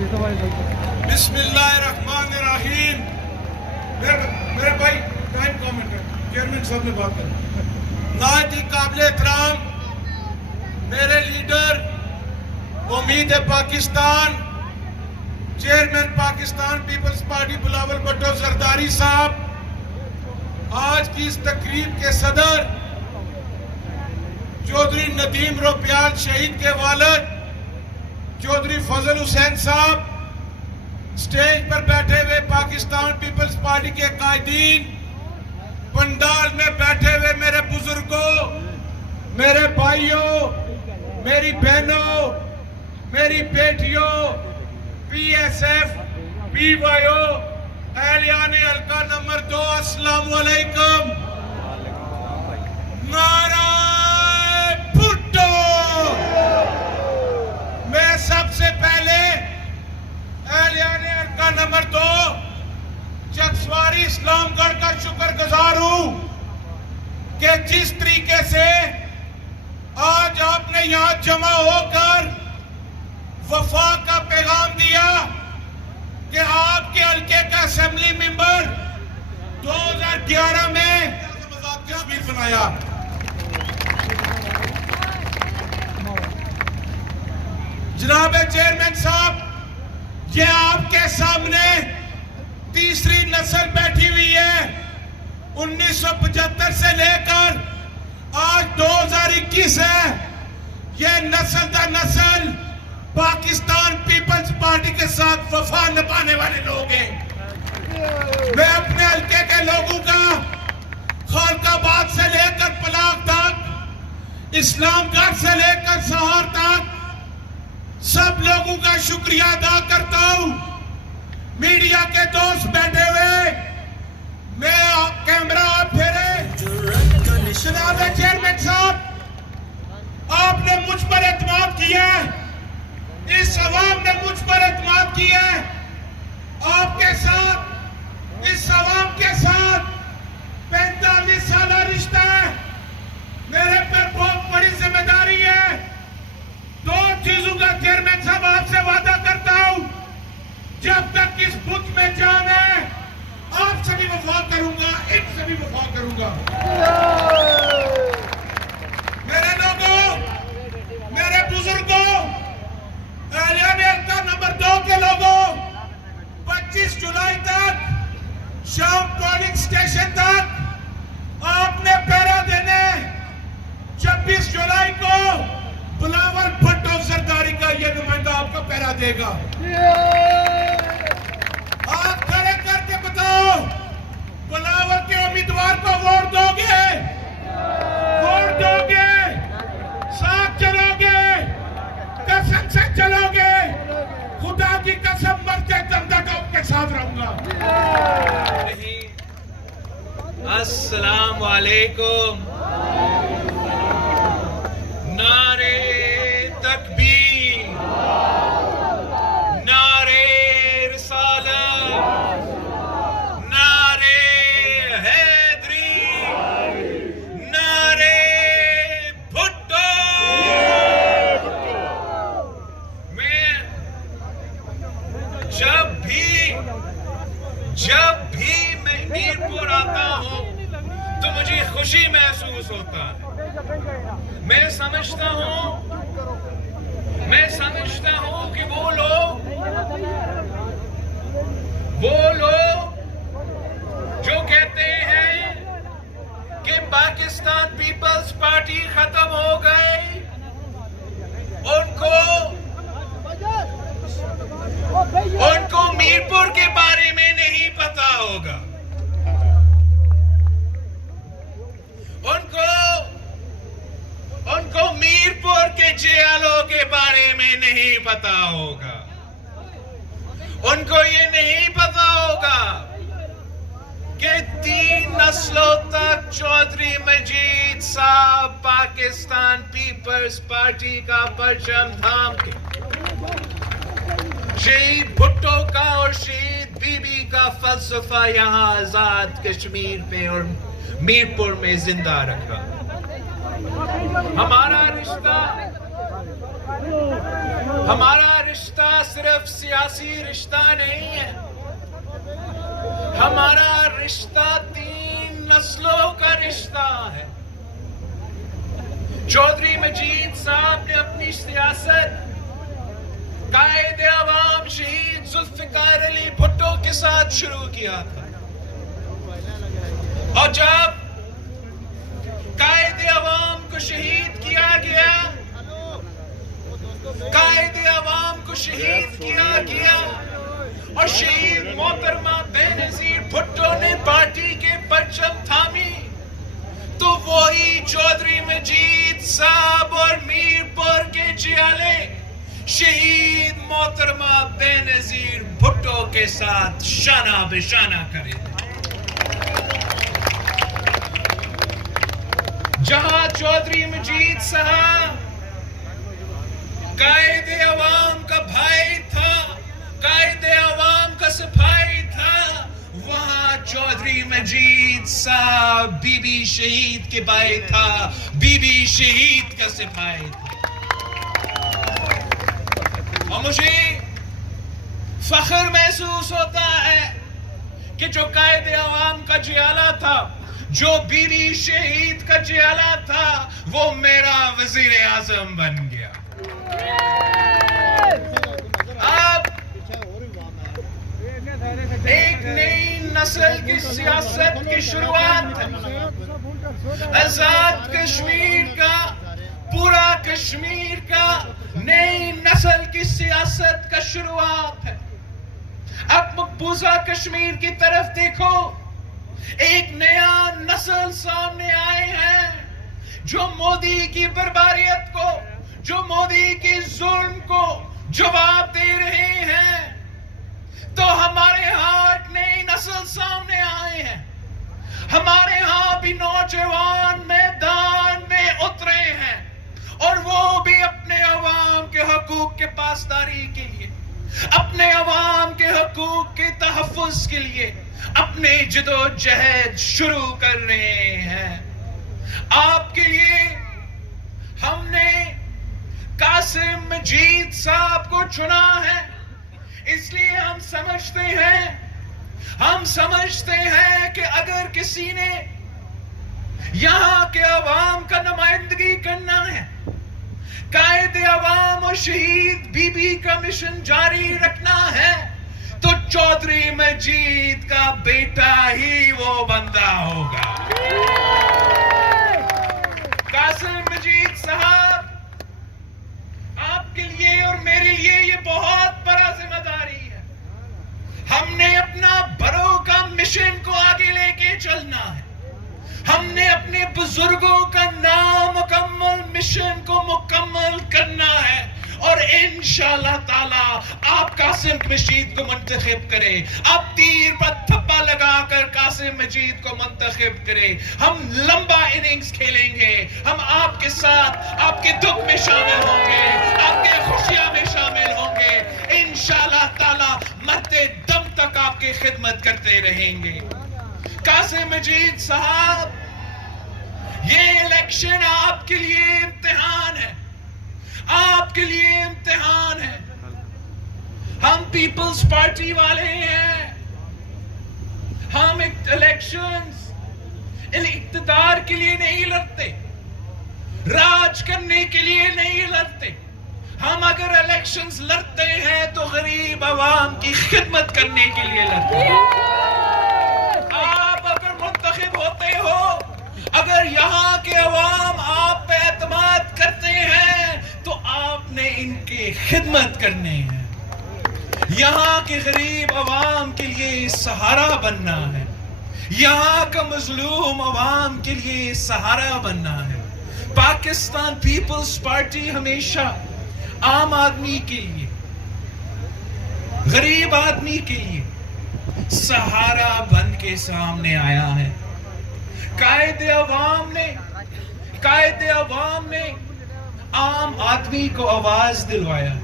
بسم اللہ الرحمن الرحیم. میرے بھائی ٹائم کامنٹ ہے, چیئرمین صاحب نے بات کریں. نہایت قابل احترام میرے لیڈر, امید پاکستان, چیئرمین پاکستان پیپلز پارٹی بلاول بھٹو زرداری صاحب, آج کی اس تقریب کے صدر چودھری ندیم روپیال شہید کے والد چودھری فضل حسین صاحب, سٹیج پر بیٹھے ہوئے پاکستان پیپلز پارٹی کے قائدین, پنڈال میں بیٹھے ہوئے میرے بزرگوں, میرے بھائیوں, میری بہنوں, میری بیٹیوں, پی ایس ایف, پی وائی او, اہلیان حلقہ نمبر 2, السلام علیکم. نعرہ بھٹو. میں سب سے پہلے اہلیان حلقہ نمبر 2 چکسواری اسلام گڑھ کا شکر گزار ہوں کہ جس طریقے سے آج آپ نے یہاں جمع ہو کر وفا کا پیغام دیا کہ آپ کے حلقے کا اسمبلی ممبر 2011 میں کشمیر بنایا. جناب چیئرمین صاحب, یہ آپ کے سامنے تیسری نسل بیٹھی ہوئی ہے. 1975 سے لے کر آج 2021 ہے. یہ نسل در نسل پاکستان پیپلز پارٹی کے ساتھ وفا نبھانے والے لوگ ہیں. میں اپنے حلقے کے لوگوں کا خالق آباد سے لے کر پلاغ تک, اسلام گڑھ سے لے کر سہار تک سب لوگوں کا شکریہ ادا کرتا ہوں. میڈیا کے دوست بیٹھے ہوئے, میں کیمرہ آپ پھیرے. جناب چیئرمین صاحب, آپ نے مجھ پر اعتماد کیا ہے, اس عوام نے مجھ پر اعتماد کیا ہے. آپ کے ساتھ, اس عوام کے ساتھ 45 سالہ رشتہ ہے. میرے پر بہت بڑی ذمہ داری ہے. 2 چیزوں کا چیئرمین صاحب آپ سے وعدہ کرتا ہوں, جب تک اس بت میں جان ہے آپ سے بھی وفا کروں گا, ان سے بھی وفا کروں گا. میرے لوگوں, میرے بزرگوں, اہلیان حلقہ نمبر 2 کے لوگوں, 25 جولائی تک شام پولنگ سٹیشن تک آپ نے پہرا دینے. 26 جولائی کو بلاول بھٹو زرداری کا یہ نمائندہ آپ کا پہرا دے گا. آپ کھڑے کر کے بتاؤ, بلاول کے امیدوار کو ووٹ دو گے, ووٹ دو گے, ساتھ چلو گے, قسم سے چلو گے, خدا کی قسم مرتے دم تک آپ کے ساتھ رہوں گا. السلام علیکم. نعرے تکبیر, نعرے رسالت, نعرے حیدری, نعرے بھٹو. میں جب بھی میں میرپور آتا ہوں تو مجھے خوشی محسوس ہوتا ہے. میں سمجھتا ہوں کہ وہ لوگ جو کہتے ہیں کہ پاکستان پیپلز پارٹی ختم ہو گئے, ان کو میرپور کے بارے میں نہیں پتا ہوگا. ان کو میرپور کے جیالوں کے بارے میں نہیں پتا ہوگا. ان کو یہ نہیں پتا ہوگا کہ 3 نسلوں تک چودھری مجید صاحب پاکستان پیپلز پارٹی کا پرچم تھام کے شہید بھٹو کا اور شہید بی بی کا فلسفہ یہاں آزاد کشمیر میں اور میرپور میں زندہ رکھا. ہمارا رشتہ ہمارا رشتہ صرف سیاسی رشتہ نہیں ہے، ہمارا رشتہ 3 نسلوں کا رشتہ ہے۔ چودھری مجید صاحب نے اپنی سیاست قائد عوام شہید ذوالفقار علی بھٹو کے ساتھ شروع کیا تھا، اور جب قائد عوام کو شہید کیا گیا، قائد عوام کو شہید کیا گیا اور شہید محترمہ بینظیر بھٹو نے پارٹی کے پرچم تھامی، تو وہی چودھری مجید صاحب اور میرپور کے جیالے شہید محترمہ بینظیر بھٹو کے ساتھ شانہ بشانہ کرے۔ جہاں چودھری مجید صاحب قائد عوام کا بھائی تھا، قائد عوام کا سپاہی تھا، وہاں چودھری مجید صاحب بی بی شہید کے بھائی تھا، بی بی شہید کا سپاہی تھا۔ اور مجھے فخر محسوس ہوتا ہے کہ جو قائد عوام کا جیالہ تھا، جو بی بی شہید کا جیالہ تھا، وہ میرا وزیر اعظم بن گیا۔ اب ایک نئی نسل کی سیاست کی شروعات ہے، آزاد کشمیر کا، پورا کشمیر کا نئی نسل کی سیاست کا شروعات ہے۔ اب مقبوضہ کشمیر کی طرف دیکھو، ایک نیا نسل سامنے آئے ہیں جو مودی کی بربریت کو، جو مودی کی ظلم کو جواب دے رہے ہیں۔ تو ہمارے ہاں ایک نئی نسل سامنے آئے ہیں، ہمارے ہاں بھی نوجوان میدان میں اترے ہیں، اور وہ بھی اپنے عوام کے حقوق کے پاسداری کے لیے، اپنے عوام کے حقوق کے تحفظ کے لیے اپنے جدوجہد شروع کر رہے ہیں۔ آپ کے لیے ہم نے قاسم مجید صاحب کو چنا ہے، اس لیے ہم سمجھتے ہیں کہ اگر کسی نے یہاں کے عوام کا نمائندگی کرنا ہے، قائد عوام اور شہید بی بی کا مشن جاری رکھنا ہے، تو چودھری مجید کا بیٹا ہی وہ بندہ ہوگا۔ قاسم مجید صاحب، آپ کے لیے اور میرے لیے یہ بہت بڑا ذمہ داری ہے۔ ہم نے اپنا بڑوں کا مشن کو آگے لے کے چلنا ہے، ہم نے اپنے بزرگوں کا نامکمل مشن کو مکمل کرنا ہے، اور انشاءاللہ تعالی آپ قاسم مجید کو منتخب کریں، آپ تیر پر تھپا لگا کر قاسم مجید کو منتخب کریں۔ ہم لمبا اننگز کھیلیں گے، ہم آپ کے ساتھ آپ کے دکھ میں شامل ہوں گے، آپ کے خوشیاں میں شامل ہوں گے، انشاءاللہ تعالی مرتے دم تک آپ کی خدمت کرتے رہیں گے۔ قاسم مجید صاحب، یہ الیکشن آپ کے لیے امتحان ہے، آپ کے لیے امتحان ہے۔ ہم پیپلز پارٹی والے ہیں، ہم الیکشنز اقتدار کے لیے نہیں لڑتے، راج کرنے کے لیے نہیں لڑتے۔ ہم اگر الیکشنز لڑتے ہیں تو غریب عوام کی خدمت کرنے کے لیے لڑتے ہیں۔ آپ اگر منتخب ہوتے ہو، اگر یہاں کے عوام آپ پہ اعتماد کرتے ہیں، تو آپ نے ان کی خدمت کرنی ہے، یہاں کے غریب عوام کے لیے سہارا بننا ہے، یہاں کا مظلوم عوام کے لیے سہارا بننا ہے۔ پاکستان پیپلز پارٹی ہمیشہ عام آدمی کے لیے، غریب آدمی کے لیے سہارا بن کے سامنے آیا ہے۔ قائد عوام نے عام آدمی کو آواز دلوایا،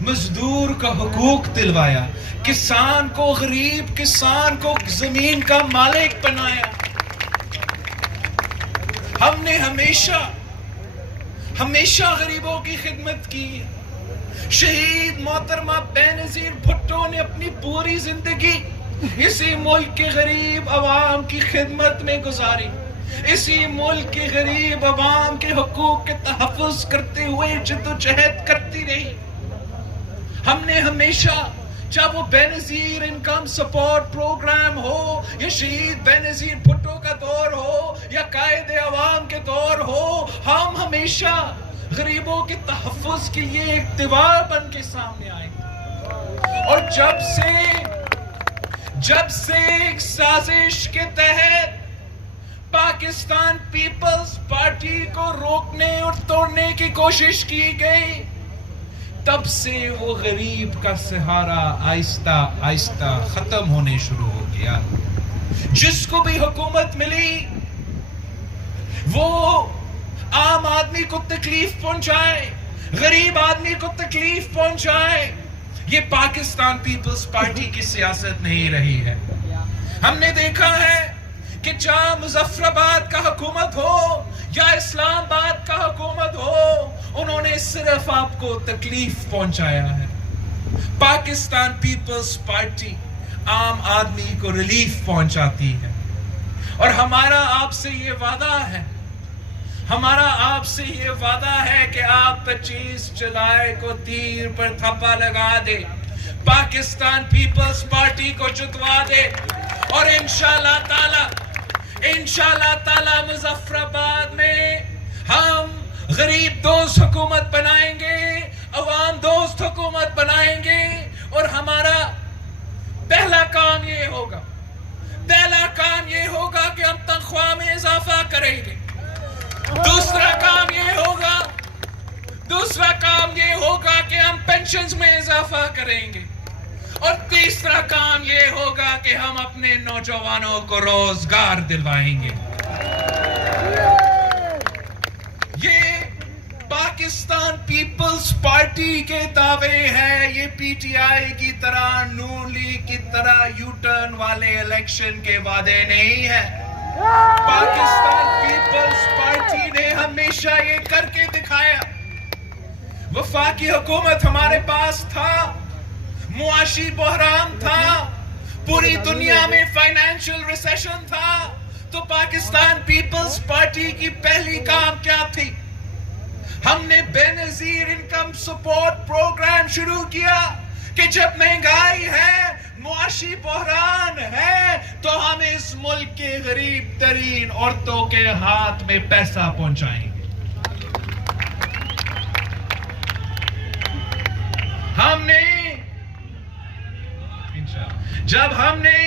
مزدور کا حقوق دلوایا، کسان کو، غریب کسان کو زمین کا مالک بنایا۔ ہم نے ہمیشہ غریبوں کی خدمت کی ہے، شہید محترمہ بینظیر بھٹو نے اپنی پوری زندگی اسی ملک کے غریب عوام کی خدمت میں گزاری، اسی ملک کے غریب عوام کے حقوق کے تحفظ کرتے ہوئے جدوجہد کرتی رہی۔ ہم نے ہمیشہ، چاہے وہ بینظیر انکم سپورٹ پروگرام ہو یا شہید بینظیر بھٹو کا دور ہو یا قائد عوام کے دور ہو، ہم ہمیشہ غریبوں کے تحفظ کے لیے ایک دیوار بن کے سامنے آئے۔ اور جب سے ایک سازش کے تحت پاکستان پیپلز پارٹی کو روکنے اور توڑنے کی کوشش کی گئی، تب سے وہ غریب کا سہارا آہستہ آہستہ ختم ہونے شروع ہو گیا۔ جس کو بھی حکومت ملی وہ عام آدمی کو تکلیف پہنچائے، غریب آدمی کو تکلیف پہنچائے۔ یہ پاکستان پیپلز پارٹی کی سیاست نہیں رہی ہے۔ ہم نے دیکھا ہے کہ چاہے مظفر آباد کا حکومت ہو یا اسلام آباد کا حکومت ہو، انہوں نے صرف آپ کو تکلیف پہنچایا ہے۔ پاکستان پیپلز پارٹی عام آدمی کو ریلیف پہنچاتی ہے، اور ہمارا آپ سے یہ وعدہ ہے کہ آپ 25 جولائی کو تیر پر تھپا لگا دے، پاکستان پیپلز پارٹی کو جتوا دے، اور انشاءاللہ تعالی مظفر آباد میں ہم غریب دوست حکومت بنائیں گے، عوام دوست حکومت بنائیں گے، اور ہمارا پہلا کام یہ ہوگا کہ ہم تنخواہ میں اضافہ کریں گے۔ دوسرا کام یہ ہوگا کہ ہم پینشنز میں اضافہ کریں گے، اور تیسرا کام یہ ہوگا کہ ہم اپنے نوجوانوں کو روزگار دلوائیں گے۔ یہ پاکستان پیپلز پارٹی کے دعوے ہیں، یہ پی ٹی آئی کی طرح، نون لیگ کی طرح یو ٹرن والے الیکشن کے وعدے نہیں ہیں۔ پاکستان پیپلز پارٹی نے ہمیشہ یہ کر کے دکھایا۔ وفاقی حکومت ہمارے پاس تھا، معاشی بحران تھا، پوری دنیا میں فائنینشل ریسیشن تھا، تو پاکستان پیپلز پارٹی کی پہلی کام کیا تھی؟ ہم نے بے نظیر انکم سپورٹ پروگرام شروع کیا کہ جب مہنگائی ہے، معاشی بحران ہے، تو ہم اس ملک کے غریب ترین عورتوں کے ہاتھ میں پیسہ پہنچائیں گے۔ جب ہم نے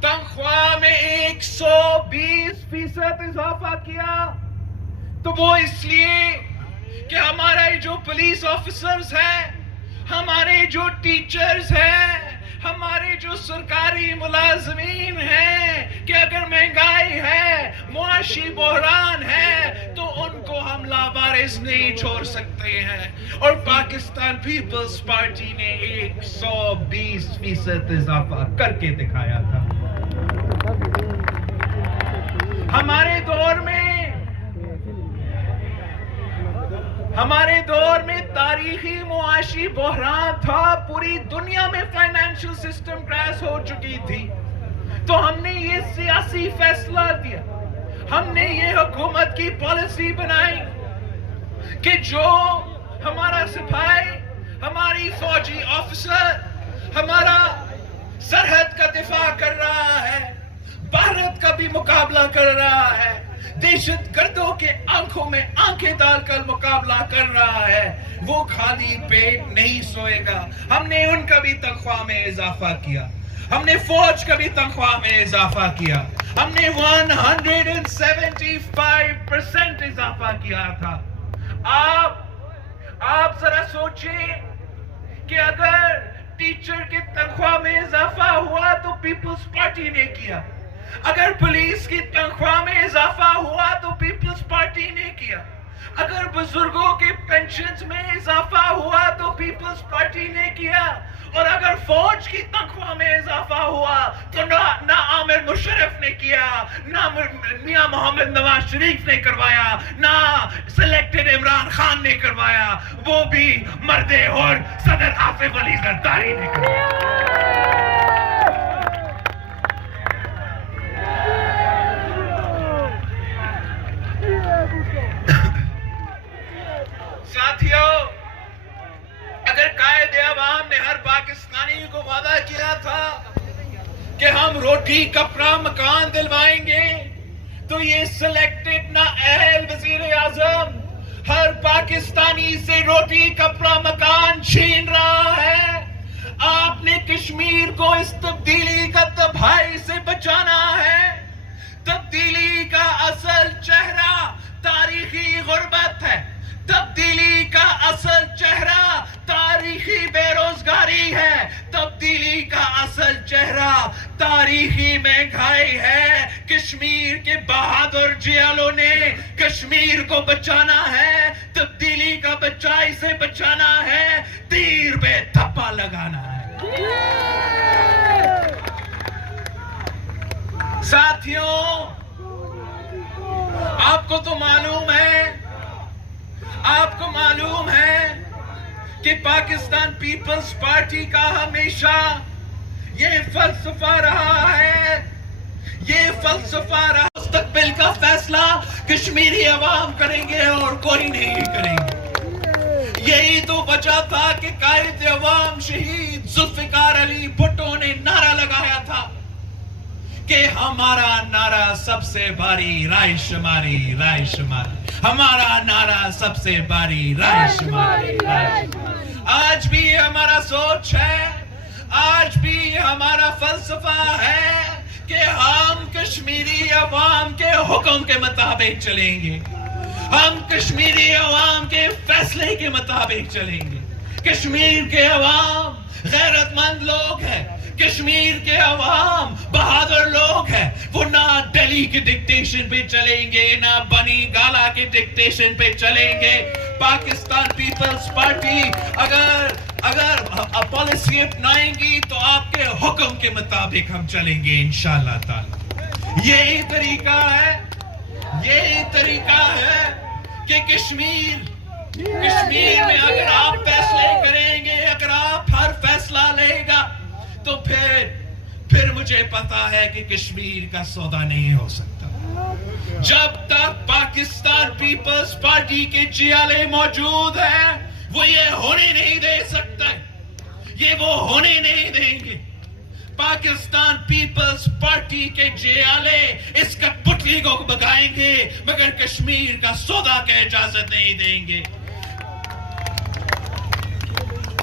تنخواہ میں 120% اضافہ کیا، تو وہ اس لیے کہ ہمارے جو پولیس آفیسرز ہیں، ہمارے جو ٹیچرز ہیں، ہمارے جو سرکاری ملازمین ہیں، کہ اگر مہنگائی ہے، معاشی بحران ہے، تو ان کو ہم لاوارث نہیں چھوڑ سکتے ہیں، اور پاکستان پیپلز پارٹی نے 120% اضافہ کر کے دکھایا تھا۔ ہمارے دور میں تاریخی معاشی بحران تھا، پوری دنیا میں فائنینشل سسٹم کریش ہو چکی تھی، تو ہم نے یہ سیاسی فیصلہ دیا، ہم نے یہ حکومت کی پالیسی بنائی کہ جو ہمارا سپاہی، ہماری فوجی آفیسر، ہمارا سرحد کا دفاع کر رہا ہے، بھارت کا بھی مقابلہ کر رہا ہے، دہشت گردوں کے آنکھوں میں آنکھیں ڈال کر مقابلہ کر رہا ہے، وہ خالی پیٹ نہیں سوئے گا۔ ہم نے ان کا بھی تنخواہ میں اضافہ کیا، ہم نے فوج کا بھی تنخواہ میں اضافہ کیا، ہم نے 175% اضافہ کیا تھا۔ آپ ذرا سوچیں کہ اگر ٹیچر کے تنخواہ میں اضافہ ہوا تو پیپلز پارٹی نے کیا، اگر پولیس کی تنخواہ میں اضافہ ہوا تو پیپلز پارٹی نے کیا، اگر بزرگوں کے پینشنز میں اضافہ ہوا تو پیپلز پارٹی نے کیا، اور اگر فوج کی تنخواہ میں اضافہ ہوا تو نہ عامر مشرف نے کیا، نہ میاں محمد نواز شریف نے کروایا، نہ سلیکٹڈ عمران خان نے کروایا، وہ بھی مرد اور صدر آصف علی زرداری نے کروایا۔ ساتھیوں، اگر قائد عوام نے ہر پاکستانی کو وعدہ کیا تھا کہ ہم روٹی کپڑا مکان دلوائیں گے، تو یہ سلیکٹڈ نااہل وزیر اعظم ہر پاکستانی سے روٹی کپڑا مکان چھین رہا ہے۔ آپ نے کشمیر کو اس تبدیلی کا تباہی سے بچانا ہے۔ تبدیلی کا اصل چہرہ تاریخی غربت ہے، تبدیلی کا اصل چہرہ تاریخی بے روزگاری ہے، تبدیلی کا اصل چہرہ تاریخی مہنگائی ہے۔ کشمیر کے بہادر جیالوں نے کشمیر کو بچانا ہے، تبدیلی کا بچائی سے بچانا ہے، تیر پہ تھپا لگانا ہے۔ ساتھیوں، آپ کو تو معلوم ہے، آپ کو معلوم ہے کہ پاکستان پیپلز پارٹی کا ہمیشہ یہ فلسفہ رہا ہے، یہ فلسفہ رہا، مستقبل کا فیصلہ کشمیری عوام کریں گے اور کوئی نہیں کریں گے۔ یہی تو وجہ تھا کہ قائد عوام شہید ذوالفقار علی بھٹو نے نعرہ لگایا تھا کہ ہمارا نعرہ سب سے باری رائے شماری، رائے شماری، ہمارا نعرہ سب سے باری رائے شماری، رائے شماری۔ آج بھی یہ ہمارا سوچ ہے، آج بھی ہمارا فلسفہ ہے کہ ہم کشمیری عوام کے حکم کے مطابق چلیں گے، ہم کشمیری عوام کے فیصلے کے مطابق چلیں گے۔ کشمیر کے عوام غیرت مند لوگ ہیں، کشمیر کے عوام بہادر لوگ ہیں، وہ نہ دہلی کے ڈکٹیشن پہ چلیں گے، نہ بنی گالا کے ڈکٹیشن پہ چلیں گے۔ پاکستان پیپلز پارٹی اگر پالیسی اپنائیں گی تو آپ کے حکم کے مطابق ہم چلیں گے انشاءاللہ تعالی۔ یہی طریقہ ہے، یہی طریقہ ہے کہ کشمیر میں اگر آپ فیصلے کریں گے، اگر آپ ہر فیصلہ لے گا تو پھر مجھے پتا ہے کہ کشمیر کا سودا نہیں ہو سکتا۔ جب تک پاکستان پیپلز پارٹی کے جیالے موجود ہیں، وہ یہ ہونے نہیں دے سکتے، یہ وہ ہونے نہیں دیں گے۔ پاکستان پیپلز پارٹی کے جیالے اس کٹپٹلی کو بگائیں گے مگر کشمیر کا سودا کا اجازت نہیں دیں گے۔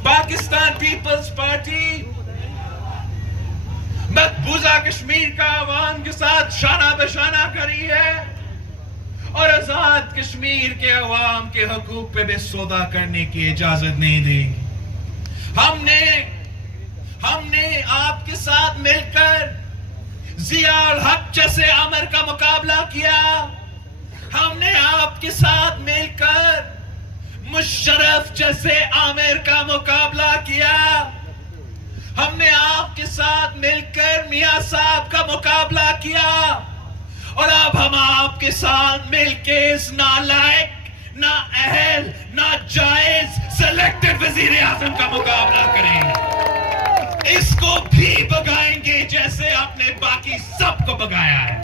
پاکستان پیپلز پارٹی مقبوضہ کشمیر کا عوام کے ساتھ شانہ بشانہ کری ہے اور آزاد کشمیر کے عوام کے حقوق پہ بھی سودا کرنے کی اجازت نہیں دیں گے۔ ہم نے آپ کے ساتھ مل کر ضیاء الحق جیسے آمر کا مقابلہ کیا، ہم نے آپ کے ساتھ مل کر مشرف جیسے عامر کا مقابلہ کیا، ہم نے آپ کے ساتھ مل کر میاں صاحب کا مقابلہ کیا، اور اب ہم آپ کے ساتھ مل کے اس نالائق، نااہل، ناجائز سلیکٹڈ وزیر اعظم کا مقابلہ کریں گے۔ اس کو بھی بگائیں گے جیسے آپ نے باقی سب کو بگایا ہے۔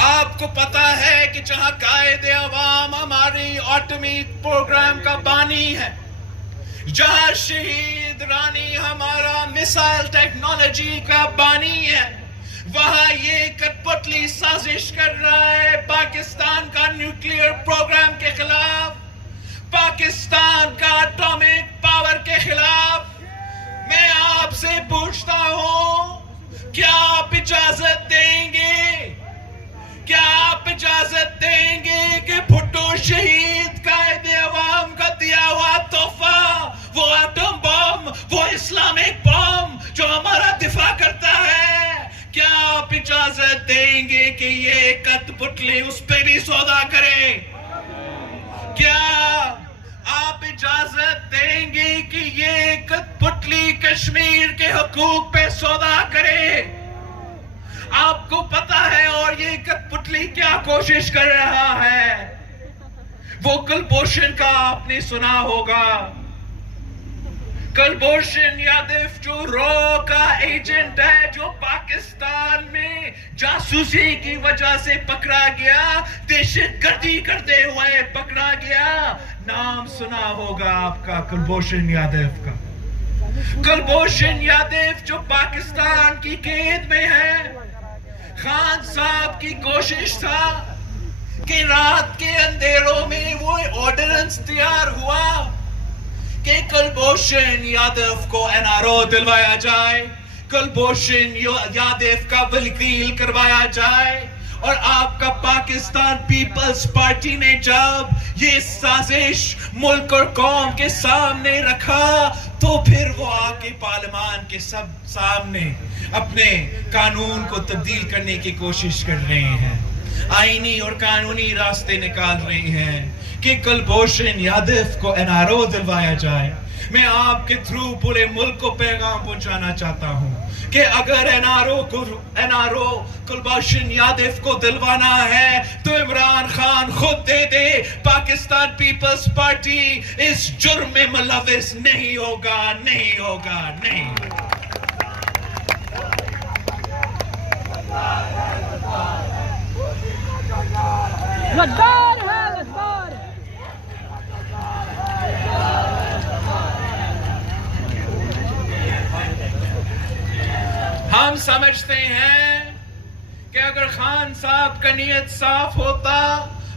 آپ کو پتا ہے کہ جہاں قائد عوام ہماری ایٹمی پروگرام کا بانی ہے، جہاں شہید رانی ہمارا میسائل ٹیکنالوجی کا بانی ہے، وہاں یہ کٹپٹلی سازش کر رہا ہے پاکستان کا نیوکلیئر پروگرام کے خلاف، پاکستان کا ایٹمک پاور کے خلاف۔ میں آپ سے پوچھتا ہوں کیا آپ اجازت دیں گے؟ کیا آپ اجازت دیں گے کہ بھٹو شہید قائد عوام کا دیا ہوا تحفہ، وہ ایٹم بم، وہ اسلامک بم جو ہمارا دفاع کرتا ہے، کیا آپ اجازت دیں گے کہ یہ کت پتلی اس پہ بھی سودا کرے؟ کیا آپ اجازت دیں گے کہ یہ کت پتلی کشمیر کے حقوق پہ سودا کرے؟ آپ کو پتا ہے اور یہ کت پتلی کیا کوشش کر رہا ہے؟ وہ کلبھوشن کا آپ نے سنا ہوگا، کلبھوشن یادو جو رو کا ایجنٹ ہے، جو پاکستان میں جاسوسی کی وجہ سے پکڑا گیا، دہشت گردی کرتے ہوئے پکڑا گیا، نام سنا ہوگا آپ کا کلبھوشن یادو کا۔ کلبھوشن یادو جو پاکستان کی قید میں ہے، خان صاحب کی کوشش تھا کہ رات کے اندھیروں میں وہ آرڈیننس تیار ہوا کہ کلبھوشن یادو کو NRO دلوایا جائے، کلبھوشن یادو کا وکیل کروایا جائے، اور آپ کا پاکستان پیپلز پارٹی نے جب یہ سازش ملک اور قوم کے سامنے رکھا تو پھر وہ آ کے پارلیمان کے سامنے اپنے قانون کو تبدیل کرنے کی کوشش کر رہے ہیں، آئینی اور قانونی راستے نکال رہے ہیں کہ کلبھوشن یادو کو NRO دلوایا جائے۔ میں آپ کے تھرو پورے ملک کو پیغام پہنچانا چاہتا ہوں کہ اگر NRO کلبھوشن یادو کو دلوانا ہے تو عمران خان خود دے دے، پاکستان پیپلز پارٹی اس جرم میں ملوث نہیں ہوگا، نہیں ہوگا، نہیں ہوگا۔ غدار ہے غدار۔ ہم سمجھتے ہیں کہ اگر خان صاحب کا نیت صاف ہوتا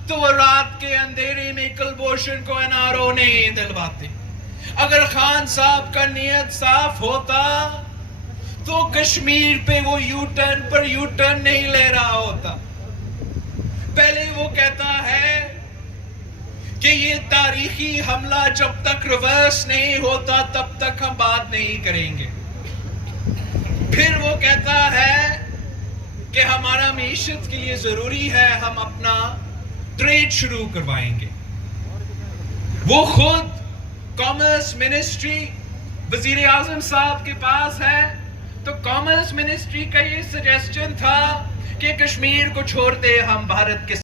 تو وہ رات کے اندھیرے میں کلبھوشن کو NRO نہیں دلواتے۔ اگر خان صاحب کا نیت صاف ہوتا تو کشمیر پہ وہ یو ٹرن نہیں لے رہا ہوتا۔ پہلے وہ کہتا ہے کہ یہ تاریخی حملہ جب تک ریورس نہیں ہوتا تب تک ہم بات نہیں کریں گے، پھر وہ کہتا ہے کہ ہمارا معیشت کے لیے ضروری ہے ہم اپنا ٹریڈ شروع کروائیں گے۔ وہ خود کامرس منسٹری وزیر اعظم صاحب کے پاس ہے تو کامرس منسٹری کا یہ سجیسشن تھا کہ کشمیر کو چھوڑ دے ہم بھارت کے